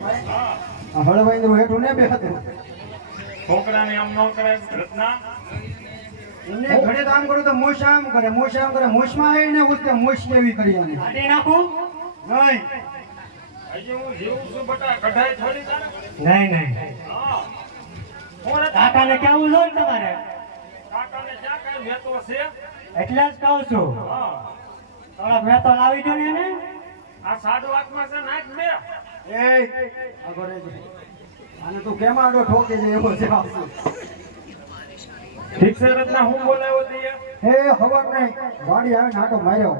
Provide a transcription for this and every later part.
હળવાઈ હેઠું ને બે હતું. છોકરાને આમ ન કરે રત્ના. એમને ઘરે કામ કરું તો મોશ આમ કરે મોશ આમ કરે. મોશમાં આવીને ઉઠતે મોશ કેવી કરી આને. કાઢી નાખું? નહીં. હું જીવું છું બટા કઢાઈ થોડી નહીં નહીં. રત્ના કાકાને કેવું તમારે? કાકાને ક્યાં કાંઈ વહેતો છે? એટલે જ કહું છું. હા. થોડોક વેતો લાવી દો ને આ સાધુ આત્મા છે નાખ બે. આગળ તું કેમ આડો ઠોકી દે એવો છે ઠીક છે રત્ના હું બોલાવ્યો તઈએ એ ખબર નહીં. વાડી આટો માર્યો.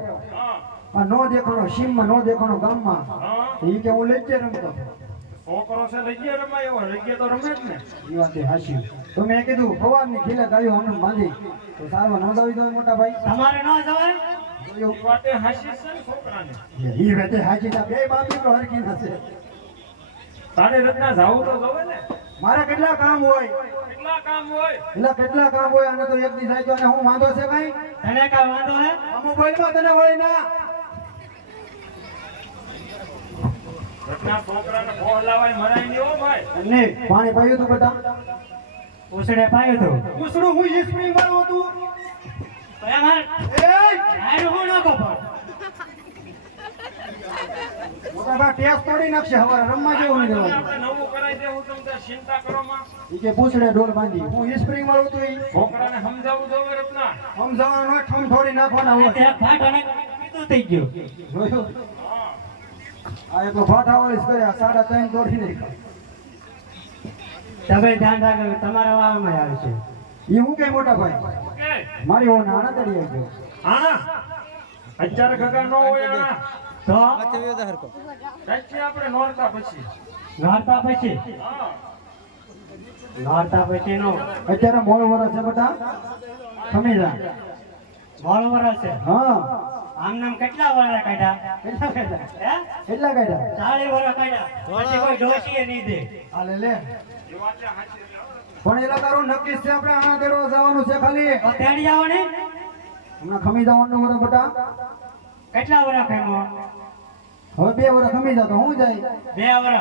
આ નો દેખાણો સીમમાં નો દેખાણો ગામમાં. એ કે હું લઈ જ રમતો. છોકરો છે રમાય તો રમે જ ને. એ વાત હાચી. તો મેં કીધું સવારની ખીલે ગાયો અમને બાંધી. તો સારવાર નોંધાવી દો મોટા ભાઈ. તમારે ન જવાય? વાતે હાસી છે ને છોકરાને એ વેતે હાચી તા બે બાપ દીકરો હરખી નથી તારે રત્ના જાવું તો જવે ને. મારે કેટલા કામ હોય? કેટલા કામ હોય? એટલે કેટલા કામ હોય અને તો એક દી જાય અને હું વાંધો છે ભાઈ તને કાંઈ વાંધો હે? તને હોય ના. રત્ના છોકરાને ફોન લાવાય મરાય નહીં હો ભાઈ. ને પાણી પાયું તું બેટા? ઉસડે પાયું તું. ઉસડું હું વાળું હતું. એમાં એ! નાખો પણ. મોટા ભાઈ ટેસ્ટ તોડી નાખશે હવારે રમવા જેવું નહીં દેવાનું નવું કરાઈ દેવું તમે ચિંતા કરો માં. ઈ કે પૂછડે ડોલ બાંધી હું સ્પ્રિંગ વાળું ઈ. છોકરાને સમજાવવું જોવે રત્ના. સમજાવવાનો હોય, ઠમ થોડી નાખવાના હોય. તે ભાટ અને કીધું થઈ ગયો. જોયું? આ એક ભાઠાવાળી જ કર્યા સાડા ત્રણ નાખ્યા તમે ધ્યાન રાખજો તમારા વાવામાં આવે છે. એ હું કઈ મોટા ભાઈ? મારી ઓન આના તળી ગયો. હા અત્યારે ગગા નો હોય આના તો? સાચી આપણે નોરતા પછી. નોરતા પછી? હા. નોરતા પછી નો. અત્યારે મોળ વરસ છે બેટા. સમજ્યા મોળ વરસ છે. હા. આમ નામ કેટલા વરસ કાઢ્યા? કેટલા કાઢ્યા? કેટલા કાઢ્યા? ચાલી વાળા કાઢ્યા. પછી કોઈ ડોશીએ નહીં દે હાલે લે. પણ એલા તારું નક્કી છે આપણે આના દેરો જવાનું છે ખાલી. અત્યારે જવાની જાવ હમણાં ખમી જવાનું વરસ બટા. કેટલા વરસ ખાઈ હવે બે વરસ ખમી જાતો હું જાય? બે વરસ